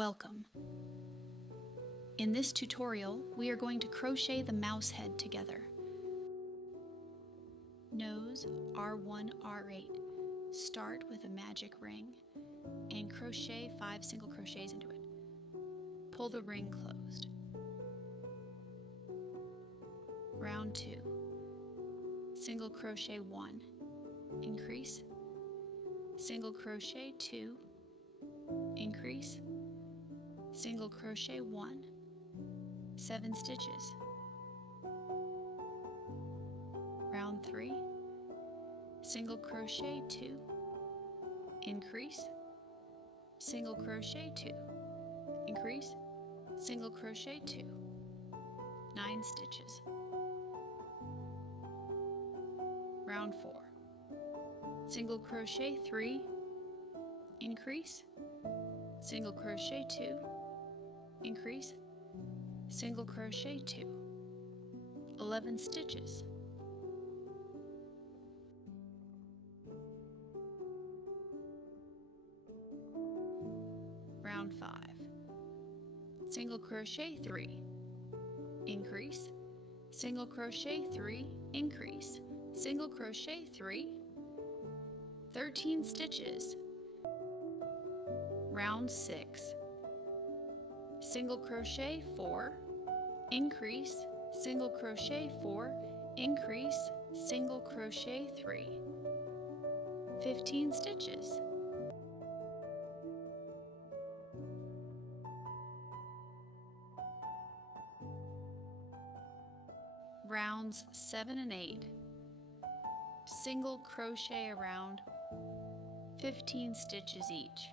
Welcome. In this tutorial, we are going to crochet the mouse head together. Nose R1, R8. Start with a magic ring and crochet 5 single crochets into it. Pull the ring closed. Round 2. Single crochet 1. Increase. Single crochet 2. Increase. Single crochet 1, 7 stitches. Round 3, single crochet 2, increase, single crochet 2, increase, single crochet 2, 9 stitches. Round 4, single crochet 3, increase, single crochet 2, increase, single crochet 2, 11 stitches. Round 5, single crochet 3, increase, single crochet 3, increase, single crochet 3, 13 stitches. Round 6, single crochet 4, increase, single crochet 4, increase, single crochet 3, 15 stitches. Rounds 7 and 8, single crochet around, 15 stitches each.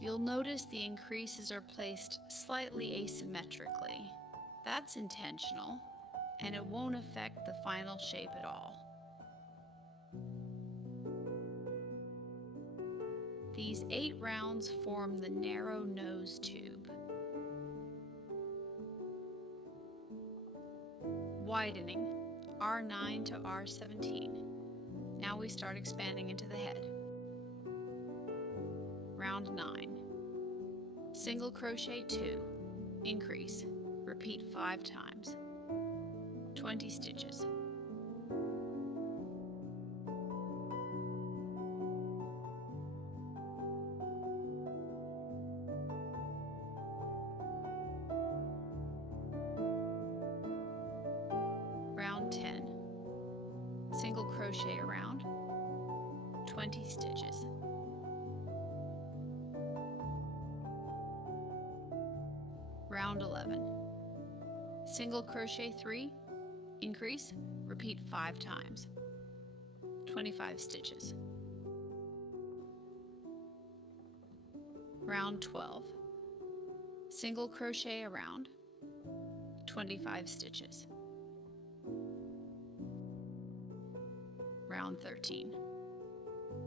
You'll notice the increases are placed slightly asymmetrically. That's intentional, and it won't affect the final shape at all. These 8 rounds form the narrow nose tube. Widening, R9 to R17. Now we start expanding into the head. Round 9. Single crochet 2, increase, repeat 5 times, 20 stitches. Round 10. Single crochet around, 20 stitches. Round 11. Single crochet 3, increase, repeat 5 times, 25 stitches. Round 12. Single crochet around, 25 stitches. Round 13.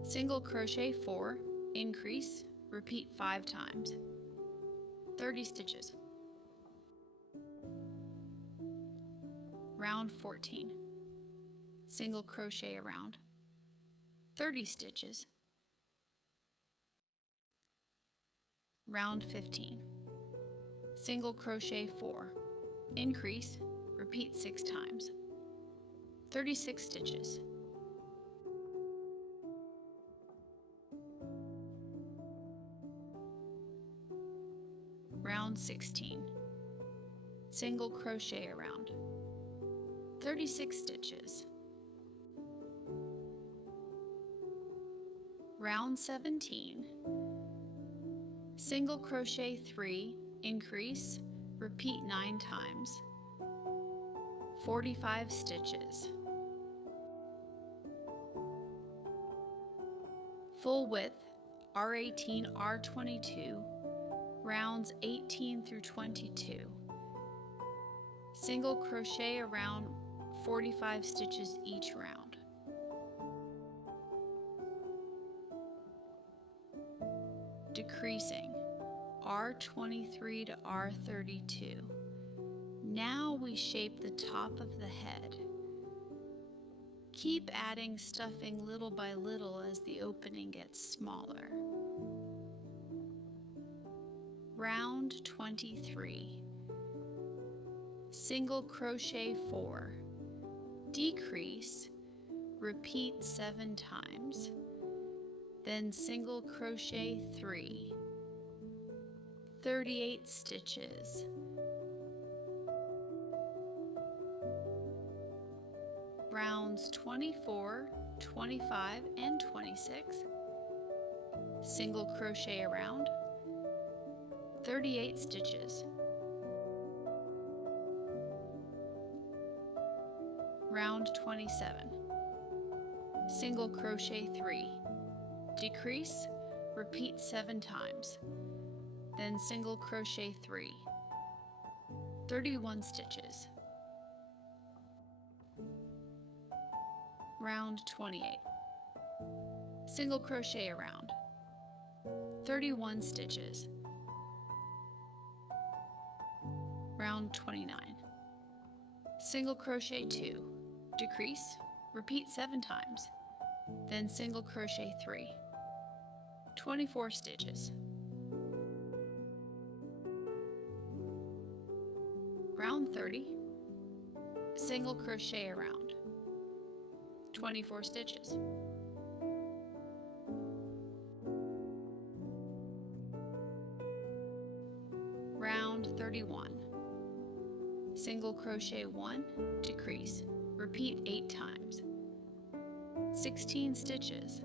Single crochet 4, increase, repeat 5 times, 30 stitches. Round 14. Single crochet around, 30 stitches. Round 15. Single crochet 4, increase, repeat 6 times, 36 stitches. Round 16. Single crochet around, 36 stitches. Round 17. Single crochet 3, increase, repeat 9 times, 45 stitches. Full width, R18, R22, rounds 18 through 22. Single crochet around, 45 stitches each round. Decreasing, R23 to R32. Now we shape the top of the head. Keep adding stuffing little by little as the opening gets smaller. Round 23. Single crochet 4, decrease, repeat 7 times, then single crochet 3, 38 stitches. Rounds 24, 25, and 26, single crochet around, 38 stitches. Round 27, single crochet 3, decrease, repeat 7 times, then single crochet 3, 31 stitches. Round 28, single crochet around, 31 stitches. Round 29, single crochet 2, decrease, repeat 7 times, then single crochet 3, 24 stitches. Round 30, single crochet around, 24 stitches. Round 31, single crochet 1, decrease, repeat 8 times, 16 stitches.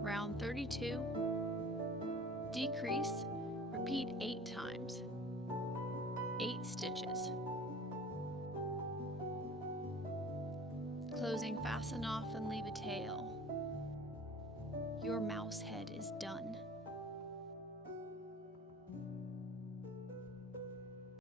Round 32, decrease, repeat 8 times, 8 stitches. Closing fasten off and leave a tail. Your mouse head is done.